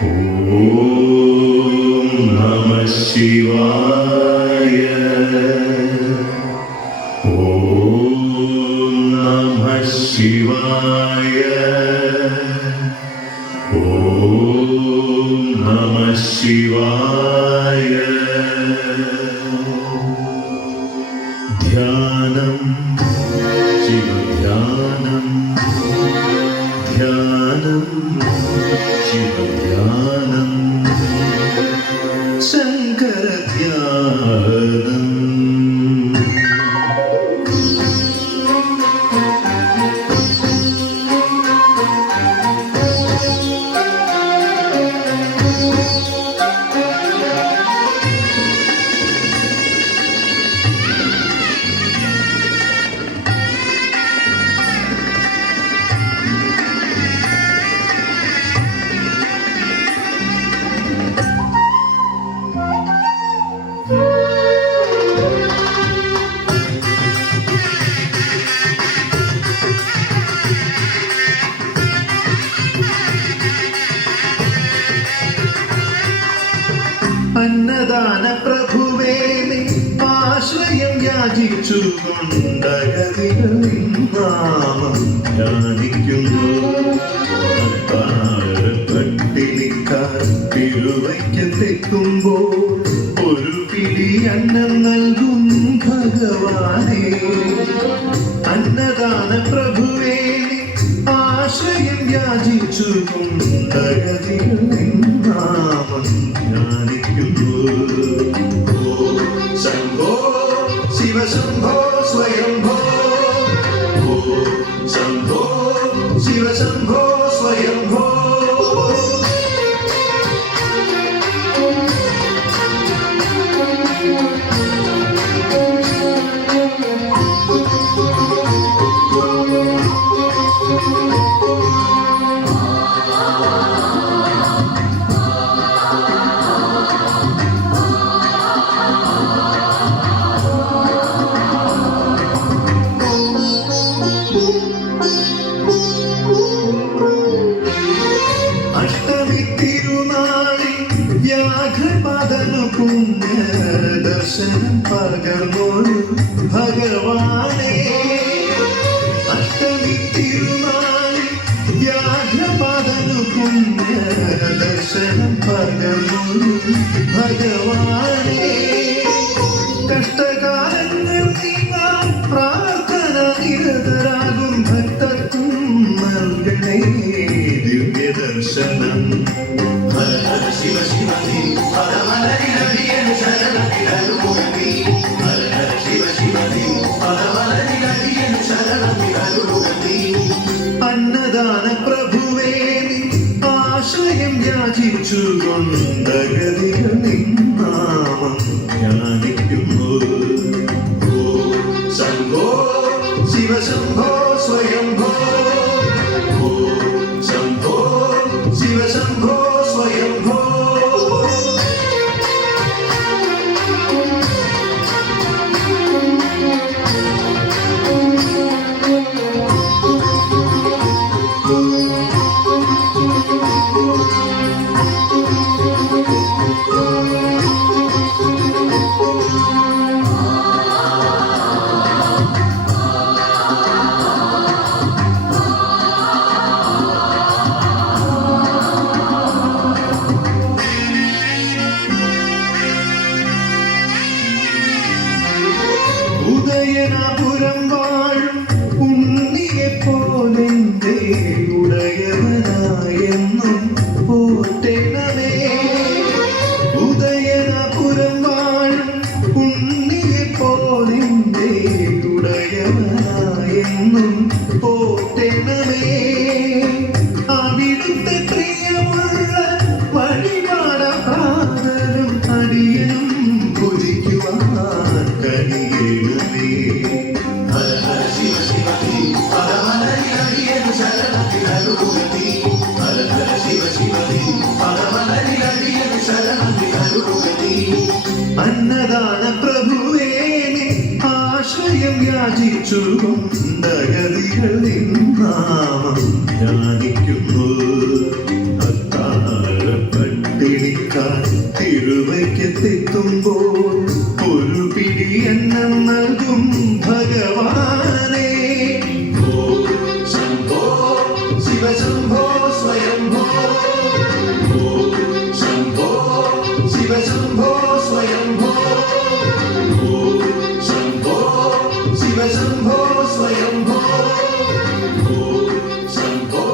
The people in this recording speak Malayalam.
ഓം നമഃ ശിവായ. ഓം നമഃ ശിവായ. ഓം നമഃ ശിവായ. ധ്യാനം ശിവധ്യാനം, ധ്യാനം ശിവധ്യാനം, ശങ്കരധ്യാനം. അന്നദാന പ്രഭുവേ ആശ്രയം യാചിച്ചു കൊണ്ടകതികൾ നാമം ധ്യാനിക്കുന്നു. പട്ടിണിക്കാർ തിരുവയ്ക്കത്തെത്തുമ്പോൾ ഒരു പിടി അന്നം നൽകും ഭഗവാനേ. അന്നദാന പ്രഭുവേ ആശ്രയം യാചിച്ചു കൊണ്ടകതികൾ നാമം ധ്യാനിക്കുന്നു. ശംഭോ ശിവശംഭോ സ്വയംഭോ, ശംഭോ ശിവശംഭോ സ്വയംഭോ. വ്യാഘ്രപാദനു പുണ്യ ദർശനം പകർന്നൊരു ഭഗവാനേ. അഷ്ടമി തിരുനാളിൽ വ്യാഘ്രപാദനു പുണ്യ ദർശനം പകർന്നൊരു ഭഗവാനേ. കഷ്ടകാലങ്ങൾ നീങ്ങാൻ പ്രാർത്ഥന നിരതരാകും ഭക്തർക്കും നൽകണേ ദിവ്യ ദർശനം. ശിവ ശിവ അന്നദാന പ്രഭുവേ ആശ്രയം യാചിച്ചു കൊണ്ടഗതികൾ നിന്നാമം ധ്യാനിക്കുന്നു. ശംഭോ ശിവശംഭോ സ്വയംഭോ, ശംഭോ ശിവശംഭോ സ്വയംഭോ. ഉദയനാപുരം വാഴും ഉണ്ണിയെപ്പോലെന്റെ ഉടയവനായെന്നും പോറ്റണമേ. ഉദയനാപുരം വാഴും ഉണ്ണിയെപ്പോലെന്റെ ഉടയവനായെന്നും പോറ്റണമേ. അവിടുത്തെ പ്രിയമുള്ള വഴിപാട പ്രാതലും അടിയനും ഭുജിക്കുവാൻ കഴിയണമേ. അന്നദാന പ്രഭുവേ ആശ്രയം യാചിച്ചു കൊണ്ടഗതികൾ നിന്നാമം ധ്യാനിക്കുന്നു. അത്താഴ കാക്കാൻ തിരുവയ്ക്കത്തെത്തുമ്പോൾ ഒരു പിടി അന്നം നൽകും ഭഗവാനേ. ഓം ശംഭോ ശിവശംഭോ സ്വയംഭോ. ഓം ശംഭോ ശിവശംഭോ സ്വയംഭോ. ഓം ശംഭോ ശിവശംഭോ സ്വയംഭോ. ഓം ശംഭോ